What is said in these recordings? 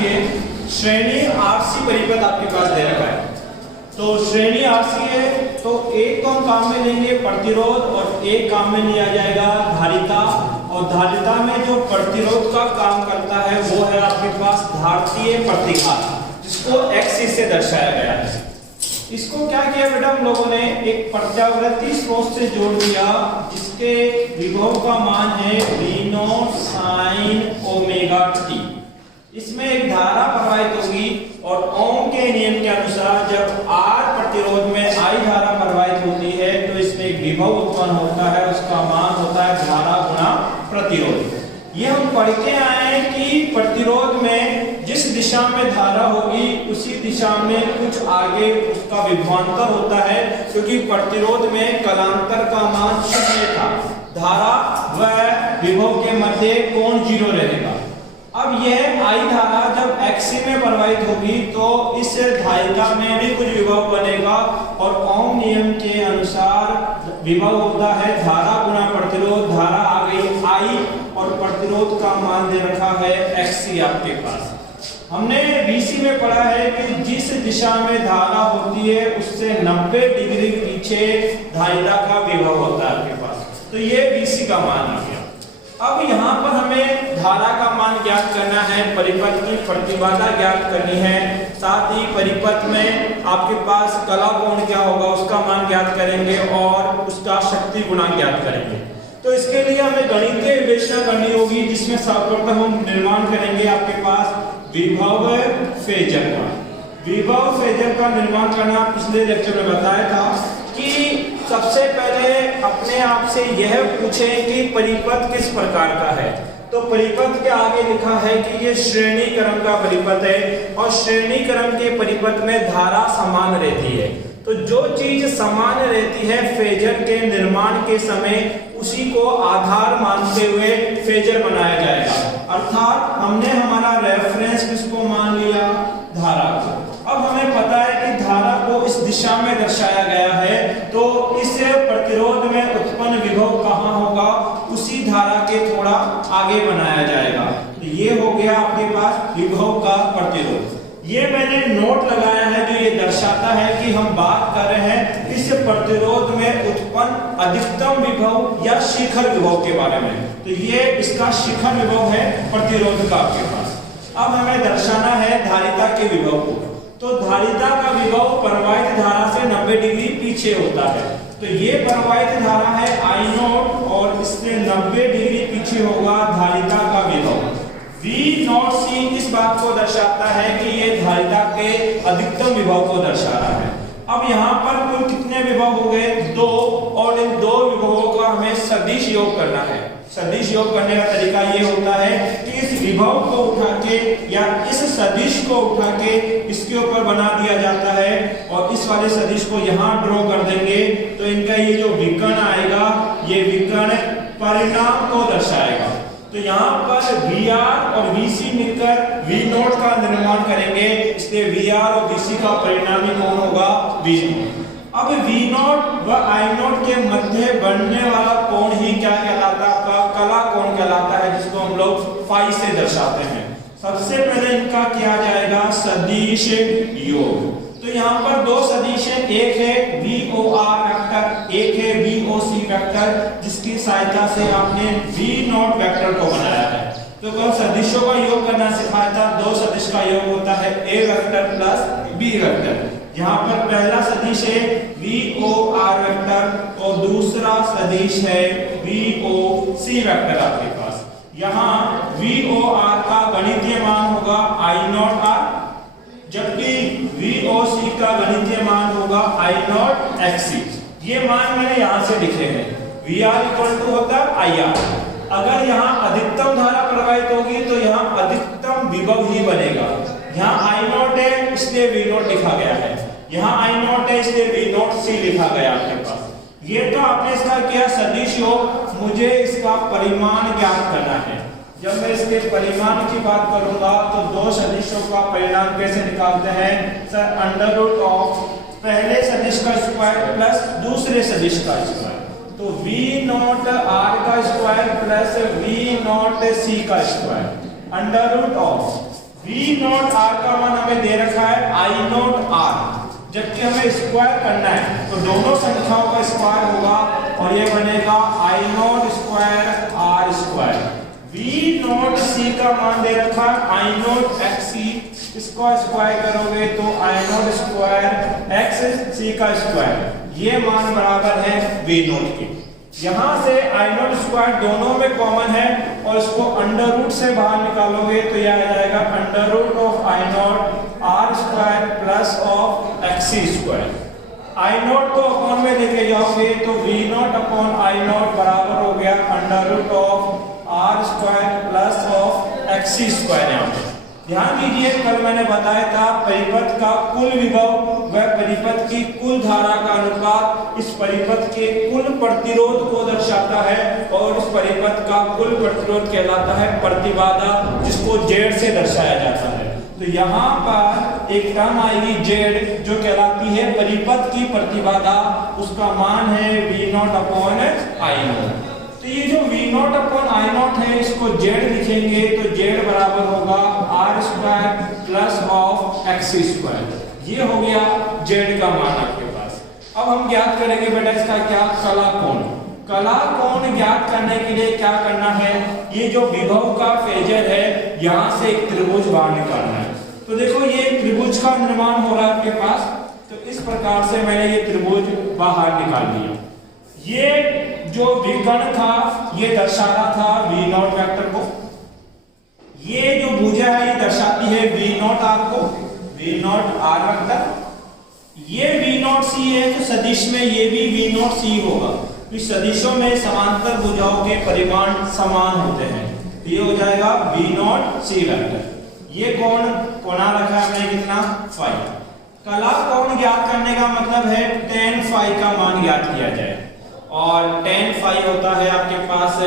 देखिए श्रेणी आरसी परिपथ आपके पास दे रखा है। तो श्रेणी आरसी है तो एक तो हम काम में लेंगे प्रतिरोध और एक काम में लिया जाएगा धारिता। और धारिता में जो प्रतिरोध का काम करता है वो है आपके पास धारितीय प्रतिघात, जिसको एक्सिस से दर्शाया गया है। इसको क्या किया बेटा हम लोगों ने एक प्रत्यावर्ती स्रोत से जोड़ दिया, जिसके विभव का मान है V0 sin ओमेगा t। इसमें एक धारा प्रवाहित होगी और ओम के नियम के अनुसार जब R प्रतिरोध में I धारा प्रवाहित होती है तो इसमें एक विभव उत्पन्न होता है, उसका मान होता है धारा गुणा प्रतिरोध। ये हम पढ़ के आए हैं कि प्रतिरोध में जिस दिशा में धारा होगी उसी दिशा में कुछ आगे उसका विभवांतर होता है, क्योंकि प्रतिरोध में कलांतर का मान शून्य था। धारा व विभव के मध्य कोण 0 रहेगा। अब यह I धारा जब XC में प्रवाहित होगी तो इस धारिता में भी कुछ विभव बनेगा और ओम नियम के अनुसार विभव होता है धारा गुणा प्रतिरोध। धारा आ गई I और प्रतिरोध का मान दे रखा है XC आपके पास। हमने BC में पढ़ा है कि जिस दिशा में धारा होती है उससे 90 डिग्री पीछे धारिता का विभव होता है आपके पास। तो ये BC का मान आ गया। अब यहाँ पर हमें धारा का मान ज्ञात करना है, परिपथ की प्रतिबाधा ज्ञात करनी है, साथ ही परिपथ में आपके पास कला कोण क्या होगा उसका मान ज्ञात करेंगे और उसका शक्ति गुणांक ज्ञात करेंगे। तो इसके लिए हमें गणितीय विवेचना करनी होगी, जिसमें सर्वप्रथम हम निर्माण करेंगे आपके पास विभव फेजर का। विभव फेजर का निर्माण करना पिछले लेक्चर में बताया था कि सबसे पहले अपने आप से यह पूछें कि परिपथ किस प्रकार का है। तो परिपथ के आगे लिखा है कि ये श्रेणी क्रम का परिपथ है और श्रेणी क्रम के परिपथ में धारा समान रहती है। तो जो चीज समान रहती है फेजर के निर्माण के समय उसी को आधार मानते हुए फेजर बनाया जाएगा। अर्थात हमने हमारा रेफरेंस किसको मान लिया, धारा को। अब हमें पता है कि धारा को इस दिशा में दर्शाया गया है, तो इस प्रतिरोध में उत्पन्न विभव कहाँ होगा, उसी धारा के थोड़ा आगे बनाया जाएगा। तो ये हो गया आपके पास विभव का प्रतिरोध। ये मैंने नोट लगाया है जो ये दर्शाता है कि हम बात कर रहे हैं इस प्रतिरोध में उत्पन्न अधिकतम विभव या शिखर विभव के बारे में। तो ये इसका शिखर विभव है प्रतिरोध का आपके पास। अब हमें दर्शाना है धारिता के विभव को। तो धारिता का विभव प्रवाहित धारा से 90 डिग्री पीछे होता है। तो ये प्रवाहित धारा है I0 और इससे 90 डिग्री पीछे होगा धारिता का विभव। V0C इस बात को दर्शाता है कि ये धारिता के अधिकतम विभव को दर्शा रहा है। अब यहाँ पर कुल कितने विभव हो गए, 2, और इन 2 विभवों का हमें सदिश योग करना है। सदिश योग करने का तरीका ये होता है कि इस विभव को उठा के या इस सदिश को उठा के इसके ऊपर बना दिया जाता है और इस वाले सदिश को यहाँ ड्रॉ कर देंगे। तो इनका ये जो विकर्ण आएगा ये विकर्ण परिणाम को दर्शाएगा। तो यहाँ पर VR और VC मिलकर V0 का निर्माण करेंगे, इसलिए VR और VC का परिणामी कोण होगा V0। अब V0 व I0 के मध्य बनने वाला कोण ही क्या कहलाता है, आपका कला कोण कहलाता है, जिसको हम लोग फाई से दर्शाते हैं। सबसे पहले इनका किया जाएगा सदिश योग। तो यहाँ पर 2 सदिश हैं, एक है VOR वेक्टर, एक है VOC वेक्टर, जिसकी सहायता से आपने V0 वेक्टर को बनाया है। तो कौन सदिशों का योग करना सिखाया था, 2 सदिश का योग होता है A vector plus B vector. यहाँ पर पहला सदिश है VOR वेक्टर और दूसरा सदिश है VOC वेक्टर आपके पास। यहाँ VOR का गणितीय मान होगा I0R, जबकि VOC का गणितीय मान होगा I0 XC। ये मान मैंने यहाँ से लिखे हैं। VR इक्वल टू होता है IR। अगर यहाँ अधिकतम धारा प्रवाहित होगी तो यहाँ अधिकतम विभव ही बनेगा। यहाँ I0 है इसलिए V0 लिखा गया है, यहाँ I0 है इसलिए V0C लिखा गया आपके पास। ये तो आपने इसका किया सदिश योग। मुझे इसका परिमाण ज्ञात करना है। जब मैं इसके परिमाण की बात करूंगा तो 2 सदिशों का परिणाम कैसे निकालते हैं सर, अंडर रूट ऑफ पहले सदिश का स्क्वायर प्लस दूसरे सदिश का स्क्वायर। तो V0 R का स्क्वायर प्लस V0 C का square under root of V nought R का मान हमें दे रखा है I नॉट R, जबकि हमें स्क्वायर करना है तो दोनों संख्याओं का स्क्वायर होगा और ये बनेगा I not square R square. V not C का मान दे रखा है I नॉट XC, इसको स्क्वायर करोगे तो I नॉट स्क्वायर XC का स्क्वायर, ये मान बराबर है V नॉट के। यहां से I नॉट स्क्वायर दोनों में कॉमन है और इसको अंडर रूट से बाहर निकालोगे तो यह आ जाएगा under root of I nought R square plus of XC square. I nought को अपॉन में लेके जाओगे तो V nought upon I nought बराबर हो गया under root of R square plus of XC square. यहाँ पे ध्यान दीजिए, कल मैंने बताया था परिपथ का कुल विभव व परिपथ की कुल धारा का अनुपात इस परिपथ के कुल प्रतिरोध को दर्शाता है और उस परिपथ का कुल प्रतिरोध कहलाता है प्रतिबाधा, जिसको Z से दर्शाया जाता है। तो यहाँ पर एक टर्म आएगी Z जो कहलाती है परिपथ की प्रतिबाधा, उसका मान है V nought upon I not. तो ये जो V nought upon I not है इसको Z लिखेंगे तो Z बराबर होगा R square plus of XC square, ये हो गया Z का मान आपके पास। अब हम ज्ञात करेंगे बेटा इसका क्या, कला कोण। कला कोण ज्ञात करने के लिए क्या करना है, ये जो विभव का फेजर है यहाँ से एक त्रिभुज बाहर निकालना है। तो देखो ये त्रिभुज का निर्माण हो रहा है आपके पास, तो इस प्रकार से मैंने ये त्रिभुज बाहर निकाल दिया। ये जो विकर्ण था ये दर्शा रहा था V नॉट वेक्टर को, ये जो भुजा है ये दर्शाती है V नॉट R को, V नॉट R वेक्टर। ये V नॉट C है तो सदिश में ये भी V नॉट C होगा। इस सदिशों में समांतर भुजाओं के परिमाण समान होते हैं, ये हो जाएगा V नॉट C वेक्टर। ये कोण कोणा रखा है हमने कितना, फाई। कला कोण ज्ञात करने का मतलब है tan फाई का मान ज्ञात किया जाए, और tan फाई होता है आपके पास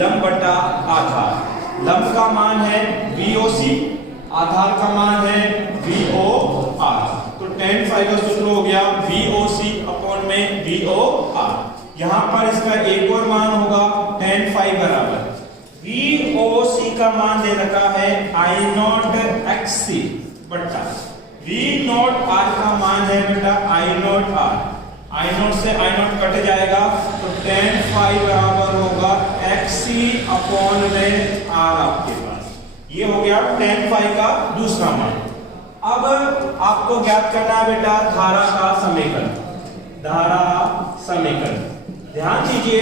लंब बटा आधार। लंब का मान है VOC, आधार का मान है VOR। तो tan फाई का सूत्र हो गया VOC अपॉन में VOR। यहाँ पर इसका एक और मान होगा tan फाई बराबर VOC का मान दे रखा है I नॉट XC बटा V नॉट R का मान है बेटा I nought R। I not से I नॉट कट जाएगा तो tan फाई बराबर होगा XC अपॉन में R आपके पास, ये हो गया tan फाई का दूसरा मान। अब आपको ज्ञात करना है बेटा धारा का समीकरण, धारा समीकरण। ध्यान दीजिए,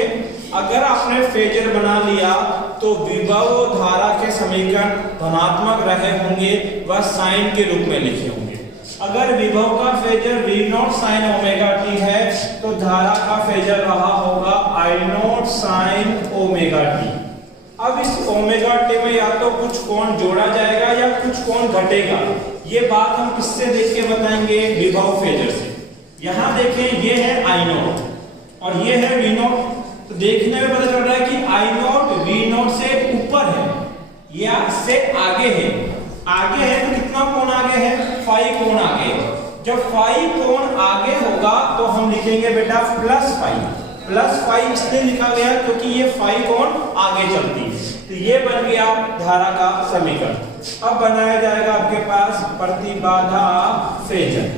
अगर आपने फेजर बना लिया तो विभव और धारा के समीकरण धनात्मक रहे होंगे व साइन के रूप में लिखे होंगे। अगर विभव का phasor V nought sine omega t है तो धारा का फेजर रहा होगा I nought sine omega t। अब इस ओमेगा t में या तो कुछ कोण जोड़ा जाएगा या कुछ कोण घटेगा, ये बात हम किससे देख के बताएंगे, विभव फेजर से। यहाँ देखें ये है I नॉट और ये है V नॉट, तो देखने में पता चल रहा है कि I नॉट V नॉट से ऊपर है या से आगे है। आगे है तो कितना कोण आगे है, फाई कोण आगे। जब फाई कोण आगे होगा तो हम लिखेंगे बेटा प्लस फाई। प्लस फाई इसलिए लिखा गया क्योंकि ये फाई कोण आगे चलती है। तो ये बन गया धारा का समीकरण। अब बनाया जाएगा आपके पास प्रतिबाधा फेजर।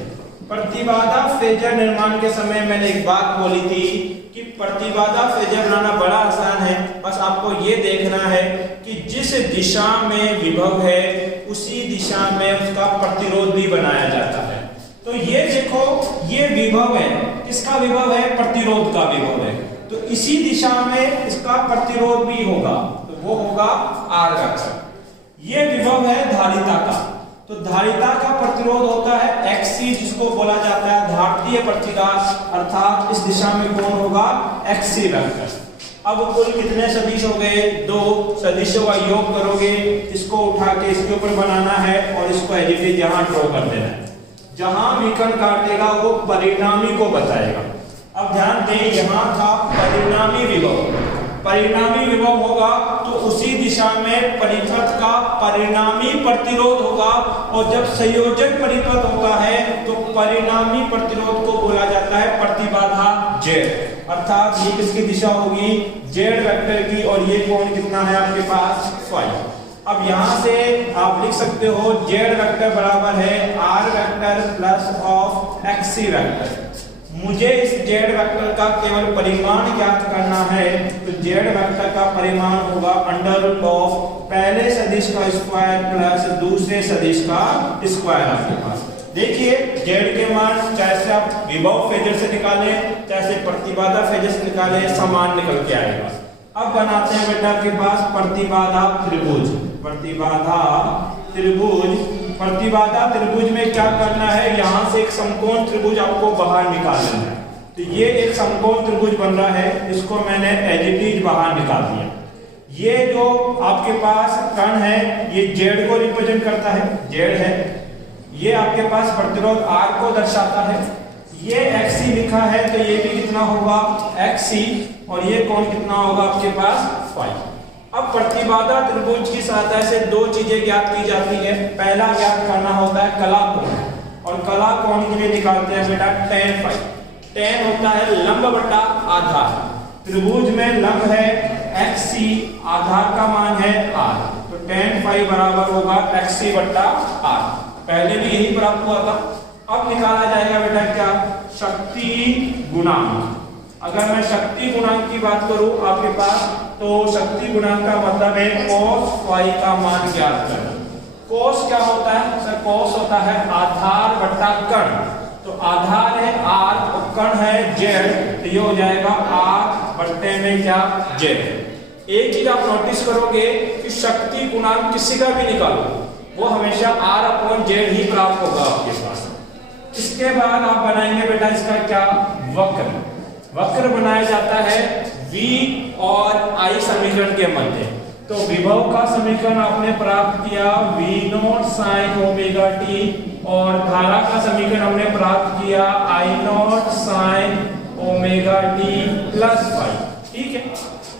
प्रतिबाधा फेजर निर्माण के समय मैंने एक बात बोली थी कि प्रतिबाधा फेजर बनाना बड़ा आसान है, बस आपको ये देखना है कि जिस दिशा में विभव है उसी दिशा में उसका प्रतिरोध भी बनाया जाता है। तो ये देखो ये विभव है, किसका विभव है, प्रतिरोध का विभव है, तो इसी दिशा में इसका प्रतिरोध भी होगा, तो वो होगा R वेक्टर। ये विभव है धारिता का, तो धारिता का प्रतिरोध होता है XC, जिसको बोला जाता है धात्रीय प्रतिघात, अर्थात इस दिशा में कौन होगा, XC वेक्टर। अब कुल कितने सदिश हो गए, दो सदिशों का योग करोगे, इसको उठा के इसके ऊपर बनाना है और इसको एज इट इज यहां ड्रॉ कर देना है। जहां विकर्ण काटेगा वो परिणामी को बताएगा। अब ध्यान दें, यहां था परिणामी विभव, परिणामी विभव होगा तो उसी दिशा में परिपथ का परिणामी प्रतिरोध होगा, और जब संयोजक परिपथ होता है तो परिणामी प्रतिरोध को बोला जाता है प्रतिबाधा Z, अर्थात ये किसकी दिशा होगी, Z वेक्टर की, और ये कोण कितना है आपके पास, फाई। अब यहाँ से आप लिख सकते हो जेड वेक्टर बराबर है R vector plus of X C vector. मुझे इस जेड वेक्टर का केवल परिमाण ज्ञात करना है, तो जेड वेक्टर का परिमाण होगा अंडर रूट ऑफ पहले सदिश का स्क्वायर प्लस दूसरे सदिश का स्क्वायर। आपके पास देखिए जेड के मान चाहे से आप विभव फेजर से निकालें चाहे से प्रतिबाधा फेजर से निकालें, समान निकल के आएगा। अब बनाते हैं बेटा आपके पास प्रतिबाधा त्रिभुज। प्रतिबाधा त्रिभुज में क्या करना है, यहाँ से एक समकोण त्रिभुज आपको बाहर निकालना है। तो ये एक समकोण त्रिभुज बन रहा है, इसको मैंने एज इट इज बाहर निकाल दिया। ये जो आपके पास कण है ये जेड को रिप्रेजेंट करता है, जेड है। ये आपके पास प्रतिरोध आर को दर्शाता है। ये एक्सी लिखा है तो ये भी कितना होगा एक्सी, और ये कोण कितना होगा आपके पास फाई। अब प्रतिबाधा त्रिभुज की सहायता से दो चीजें ज्ञात की जाती है। पहला ज्ञात करना होता है कला कोण, और कला कोण के लिए निकालते हैं बेटा tan फाई। tan होता है लंब बटा आधार। त्रिभुज में लंब है एक्सी, आधार का मान है आर, तो tan फाई बराबर होगा एक्सी बटा आर। पहले भी यही प्राप्त हुआ था। अब निकाला जाएगा बेटा क्या, शक्ति गुणांक। अगर मैं शक्ति गुणांक की बात करूं आपके पास, तो शक्ति गुणांक का मतलब है cos फाई का मान ज्ञात करना। cos क्या होता है सर, cos होता है आधार बटा कण। तो आधार है r और कण है z, तो ये हो जाएगा r बट्टे में क्या z। एक चीज आप नोटिस करोगे कि शक्ति गुणांक किसी का भी निकालो वो हमेशा r अपॉन z ही प्राप्त होगा आपके पास। इसके बाद आप बनाएंगे बेटा इसका क्या, वक्र। वक्र बनाया जाता है v और I समीकरण के मध्य। तो विभव का समीकरण आपने प्राप्त किया v nought sine omega t, और धारा का समीकरण हमने प्राप्त किया I nought sine omega t plus phi. ठीक है,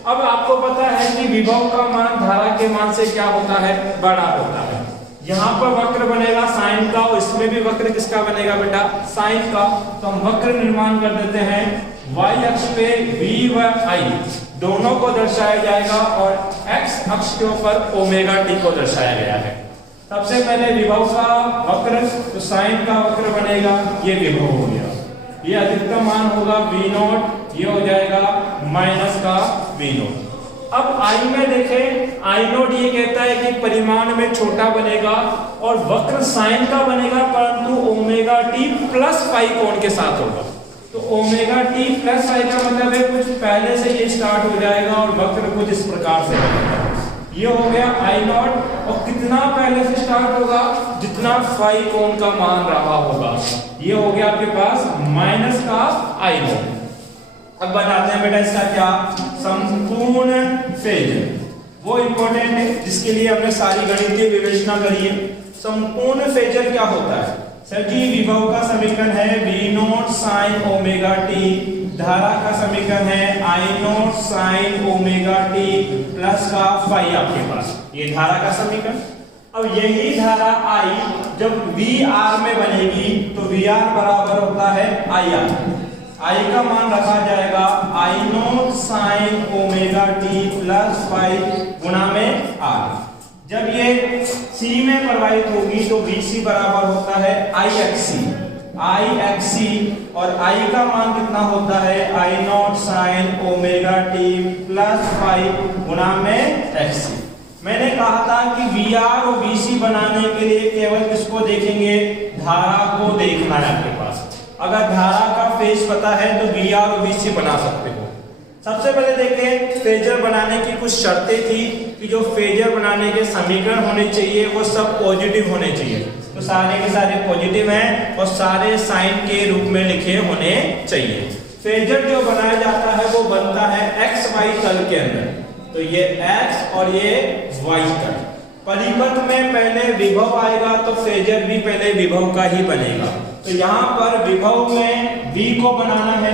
अब आपको पता है कि विभव का मान धारा के मान से क्या होता है, बड़ा होता है। यहाँ पर वक्र बनेगा साइन का, और इसमें भी वक्र किसका बनेगा बेटा, साइन का। तो हम वक्र निर्माण कर देते हैं। y अक्ष पे v व I दोनों को दर्शाया जाएगा, और x अक्ष के ऊपर ओमेगा t को दर्शाया गया है। सबसे पहले विभव का वक्र, तो साइन का वक्र बनेगा, ये विभव हो गया। ये अधिकतम मान होगा v नॉट, ये हो जाएगा माइनस का v नॉट। अब I में देखें, I नोट ये कहता है कि परिमाण में छोटा बनेगा, और वक्र साइन का बनेगा परंतु ओमेगा टी प्लस फाई कोण के साथ होगा। तो ओमेगा टी प्लस फाई का मतलब है कुछ पहले से ये स्टार्ट हो जाएगा, और वक्र कुछ इस प्रकार से बनेगा। ये हो गया I नॉट, और कितना पहले से स्टार्ट होगा, जितना फाई कोण का मान रहा होगा। ये हो गया आपके पास माइनस का I नॉट। अब बनाते हैं बेटा इसका क्या, संपूर्ण फेजर। वो इंपॉर्टेंट है जिसके लिए हमने सारी गणितीय विवेचना करी है। संपूर्ण फेजर क्या होता है सर जी, विभव का समीकरण है v nought sine omega T, धारा का समीकरण है I nought sine omega T plus का फाई आपके पास, ये धारा का समीकरण। अब यही धारा I जब VR में बनेगी तो VR बराबर होता है IR। I का मान रखा जाएगा I nought sine omega T plus phi गुणा में R। जब ये C में प्रवाहित होगी तो VC बराबर होता है IXC, और I का मान कितना होता है I nought sine omega T plus phi गुणा में XC। मैंने कहा था कि VR और VC बनाने के लिए केवल किसको देखेंगे, धारा को देखना है आपके पास। अगर धारा का फेज पता है तो VR और VC बना सकते हो। सबसे पहले देखें फेजर बनाने की कुछ शर्तें थी कि जो फेजर बनाने के समीकरण होने चाहिए वो सब पॉजिटिव होने चाहिए। तो सारे के सारे पॉजिटिव हैं और सारे साइन के रूप में लिखे होने चाहिए। फेजर जो बनाया जाता है वो बनता है XY तल के अंदर। तो ये X और ये Y तल। परिपथ में पहले विभव आएगा तो फेजर भी पहले विभव का ही बनेगा। तो यहाँ पर विभव में V को बनाना है।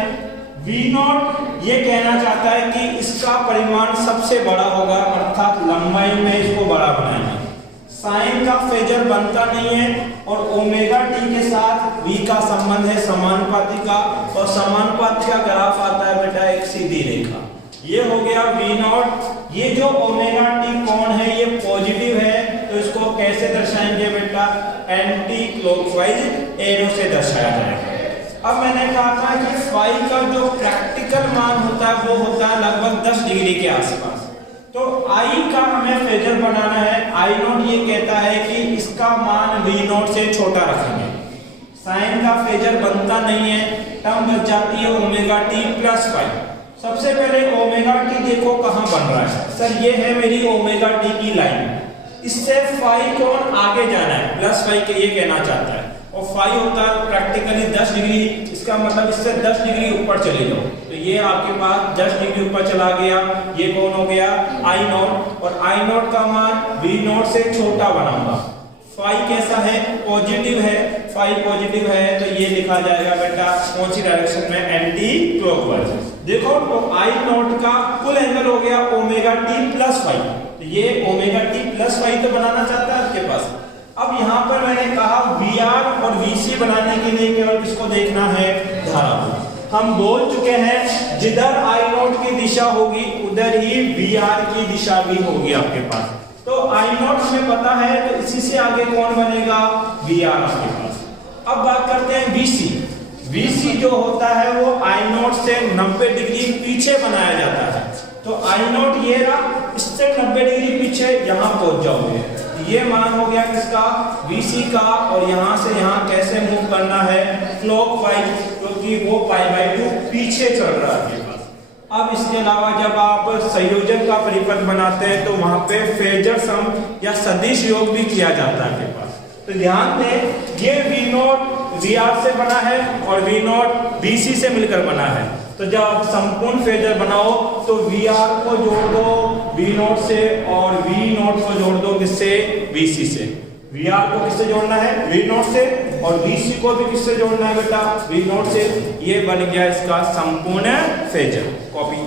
V नॉट ये कहना चाहता है कि इसका परिमाण सबसे बड़ा होगा, अर्थात लंबाई में इसको बड़ा बनाएंगे। साइन का फेजर बनता नहीं है और ओमेगा टी के साथ V का संबंध है समानुपाती का, और समानुपाती का ग्राफ आता है बेटा एक सीधी रेखा। ये हो गया V नॉट। ये जो ओमेगा टी कोण है ये पॉजिटिव है, तो इसको कैसे दर्शाएंगे बेटा, एंटी क्लॉकवाइज एरो से दर्शाया जाएगा। अब मैंने कहा था कि फाई का जो प्रैक्टिकल मान होता है वो होता है लगभग 10 डिग्री के आसपास। तो आई का हमें फेजर बनाना है। आई नॉट ये कहता है कि इसका मान V नॉट से छोटा रखेंगे। साइन का फेजर बनता नहीं है, टर्म बच जाती है ओमेगा टी प्लस फाई। सबसे पहले ओमेगा टी देखो कहां बन रहा है, सर ये है मेरी ओमेगा टी की लाइन, इससे फाई कोण आगे जाना है, प्लस फाई के ये कहना चाहता है, और फाई होता है प्रैक्टिकली 10 डिग्री, इसका मतलब इससे 10 डिग्री ऊपर चले जाओ, तो ये आपके पास 10 डिग्री ऊपर चला गया, ये कौन हो गया आई नॉट, और आई नॉट का मान V नॉट से छोटा बनाऊंगा। फाई कैसा है, पॉजिटिव है, फाई पॉजिटिव है, तो ये लिखा जाएगा बेटा कौन सी डायरेक्शन में, एंटी क्लॉकवाइज। देखो तो आई नॉट का कुल एंगल हो गया ओमेगा टी प्लस फाई, तो ये ओमेगा टी प्लस फाई तो बनाना चाहता है आपके पास। अब यहाँ पर मैंने कहा VR और VC बनाने के लिए केवल किसको देखना है, धारा को। हम बोल चुके हैं जिधर आई नॉट की दिशा होगी उधर ही VR की दिशा भी होगी आपके पास। तो आई नॉट हमें पता है, तो इसी से आगे कौन बनेगा, VR आपके पास। अब बात करते हैं VC। VC जो होता है वो आई नॉट से 90 डिग्री पीछे बनाया जाता है। तो आई नॉट ये रहा, इससे 90 डिग्री पीछे यहाँ पहुंच जाओगे, ये मान हो गया किसका, VC का, और यहाँ से यहाँ कैसे मूव करना है, क्लॉकवाइज, क्योंकि वो π/2 पीछे चल रहा है आपके पास। अब इसके अलावा जब आप संयोजन का परिपथ बनाते हैं तो वहां पे फेजर सम या सदिश योग भी किया जाता है आपके पास। तो ध्यान दें ये V नॉट VR से बना है और V नॉट VC से मिलकर बना है। तो जब आप संपूर्ण फेजर बनाओ तो VR को जोड़ दो V नॉट से और V नॉट को जोड़ दो किससे, VC से। VR को किससे जोड़ना है, V नॉट से, और VC को भी किससे जोड़ना है बेटा, V नॉट से। ये बन गया इसका संपूर्ण फेजर। कॉपी